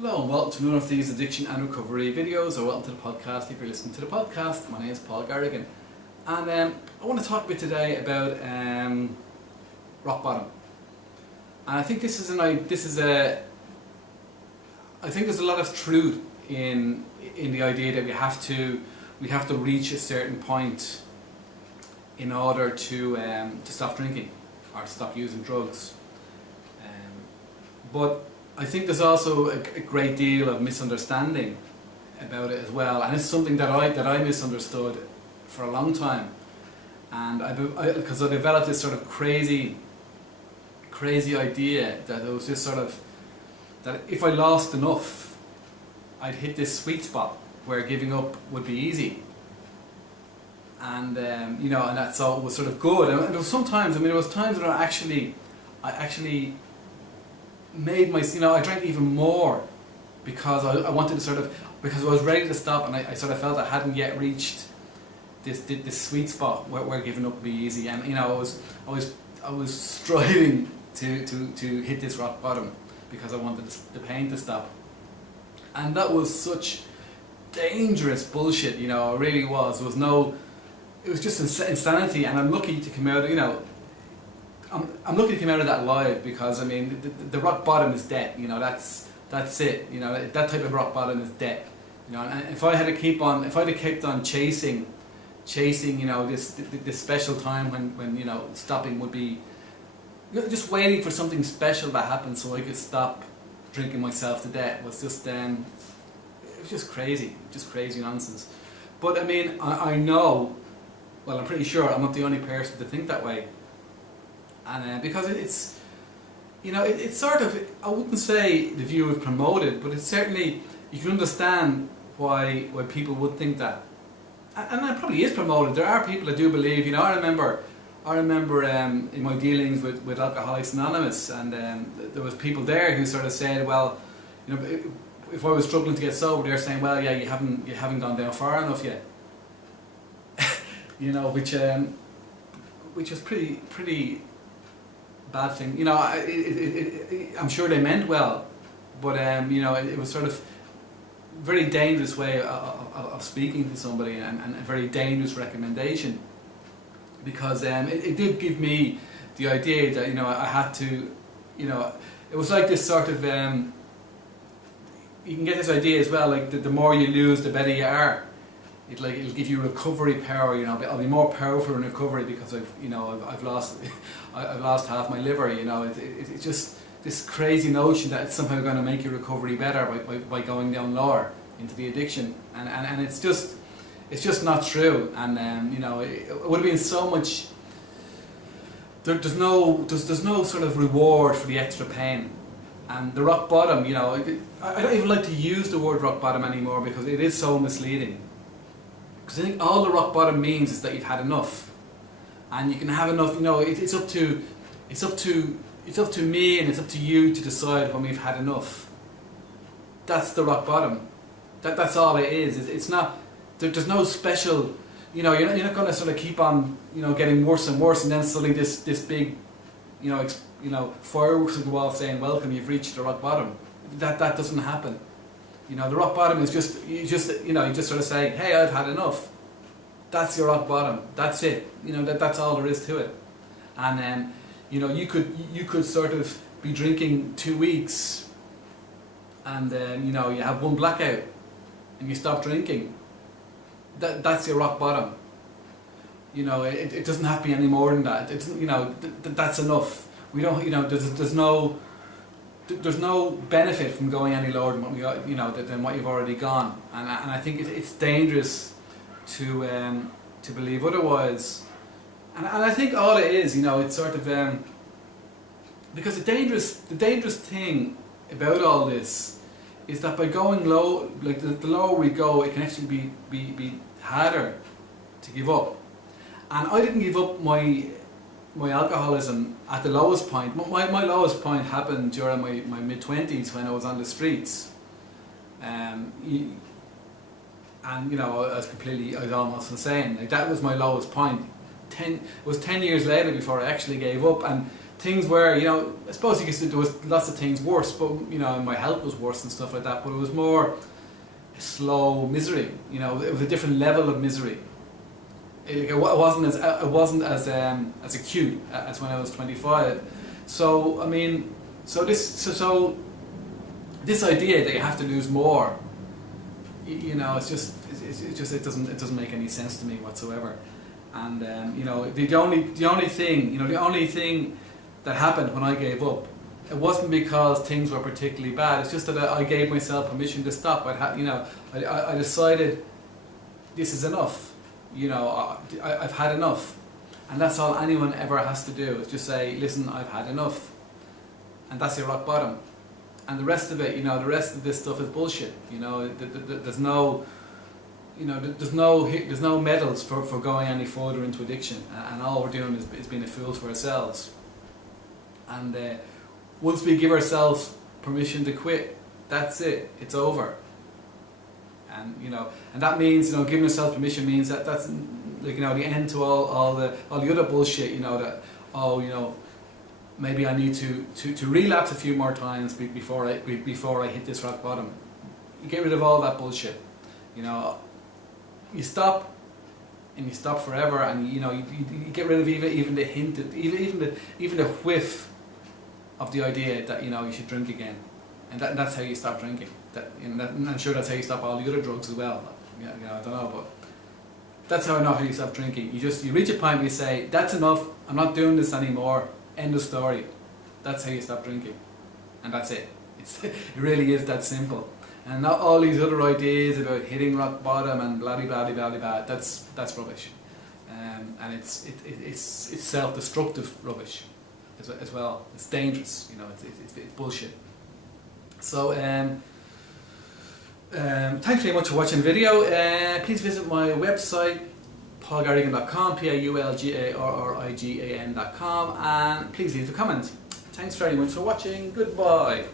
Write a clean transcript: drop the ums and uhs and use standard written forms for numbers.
Hello and welcome to none of these addiction and recovery videos, or welcome to the podcast if you're listening to the podcast. My name is Paul Garrigan, and I want to talk a bit today about rock bottom. And I think I think there's a lot of truth in the idea that we have to reach a certain point in order to stop drinking or stop using drugs. But I think there's also a great deal of misunderstanding about it as well, and it's something that I misunderstood for a long time, and because I developed this sort of crazy idea that it was just sort of that if I lost enough, I'd hit this sweet spot where giving up would be easy, and and that's all was sort of good. And there was sometimes, there was times when I actually made I drank even more because I wanted to because I was ready to stop, and I sort of felt I hadn't yet reached this sweet spot where giving up would be easy, and I was striving to hit this rock bottom because I wanted the pain to stop, and that was such dangerous bullshit. It really was. It was just insanity, and I'm lucky to come out. I'm lucky to come out of that alive, because the rock bottom is dead. That's it. That type of rock bottom is dead. And if I had kept on chasing, this special time when stopping would be, just waiting for something special to happen so I could stop drinking myself to death was just it was just crazy nonsense. But I know, well, I'm pretty sure I'm not the only person to think that way. And because it's sort of, I wouldn't say the view is promoted, but it's certainly, you can understand why people would think that. And it probably is promoted. There are people that do believe, I remember in my dealings with Alcoholics Anonymous, and there was people there who sort of said, well, if I was struggling to get sober, they're saying, well, yeah, you haven't gone down far enough yet. Which was pretty bad thing. I'm sure they meant well, but it was sort of a very dangerous way of speaking to somebody, and a very dangerous recommendation, because it did give me the idea that I had to, it was like this sort of you can get this idea as well, like the more you lose, the better you are. It'll give you recovery power. I'll be more powerful in recovery because I've lost half my liver. It's just this crazy notion that it's somehow going to make your recovery better by going down lower into the addiction, and it's just not true. And it would have been so much. There's no sort of reward for the extra pain, and the rock bottom. I don't even like to use the word rock bottom anymore because it is so misleading. Because I think all the rock bottom means is that you've had enough, and you can have enough. It's up to me, and it's up to you to decide when we've had enough. That's the rock bottom. That's all it is. It's not. There's no special. You're not going to sort of keep on getting worse and worse, and then suddenly this big fireworks will go off saying, welcome, you've reached the rock bottom. That doesn't happen. The rock bottom is you just sort of say, hey, I've had enough. That's your rock bottom. That's it. That's all there is to it. And you could sort of be drinking 2 weeks, and then you have one blackout, and you stop drinking. That's your rock bottom. It doesn't have to be any more than that. It's that's enough. We don't. There's no benefit from going any lower than what we got, than what you've already gone, and I think it's dangerous to believe otherwise, and I think all it is, it's sort of because the dangerous thing about all this is that by going low, like the lower we go, it can actually be harder to give up, and I didn't give up my alcoholism at the lowest point. My lowest point happened during my mid-20s when I was on the streets. I was almost insane. Like, that was my lowest point. It was 10 years later before I actually gave up, and things were, you know, I suppose you could say there was lots of things worse, but, you know, my health was worse and stuff like that, but it was more slow misery, you know, it was a different level of misery. It wasn't as acute as when I was 25. So, I mean, so this idea that you have to lose more, you know, it doesn't make any sense to me whatsoever. And you know, the only thing that happened when I gave up, it wasn't because things were particularly bad. It's just that I gave myself permission to stop. I decided this is enough. You know, I've had enough, and that's all anyone ever has to do. Is just say, listen, I've had enough, and that's your rock bottom. And the rest of it, you know, the rest of this stuff is bullshit. You know, there's no, you know, there's no medals for going any further into addiction, and all we're doing is being a fool for ourselves. And once we give ourselves permission to quit, that's it. It's over. And you know, and that means, you know, giving yourself permission means that's like, you know, the end to all the other bullshit. You know, that, oh, you know, maybe I need to relapse a few more times before I hit this rock bottom. You get rid of all that bullshit. You know, you stop, and you stop forever, and you know, you get rid of even the hint, even the whiff of the idea that, you know, you should drink again, and that's how you stop drinking. I'm sure that's how you stop all the other drugs as well. You know, I don't know, but that's how I know how you stop drinking. You reach a point where you say, that's enough. I'm not doing this anymore. End of story. That's how you stop drinking, and that's it. It really is that simple. And not all these other ideas about hitting rock bottom and blah blah blah blah blah. That's rubbish, and it's self-destructive rubbish as well. It's dangerous. You know, it's bullshit. So thanks very much for watching the video. Please visit my website, paulgarrigan.com, paulgarrigan.com, and please leave a comment. Thanks very much for watching. Goodbye.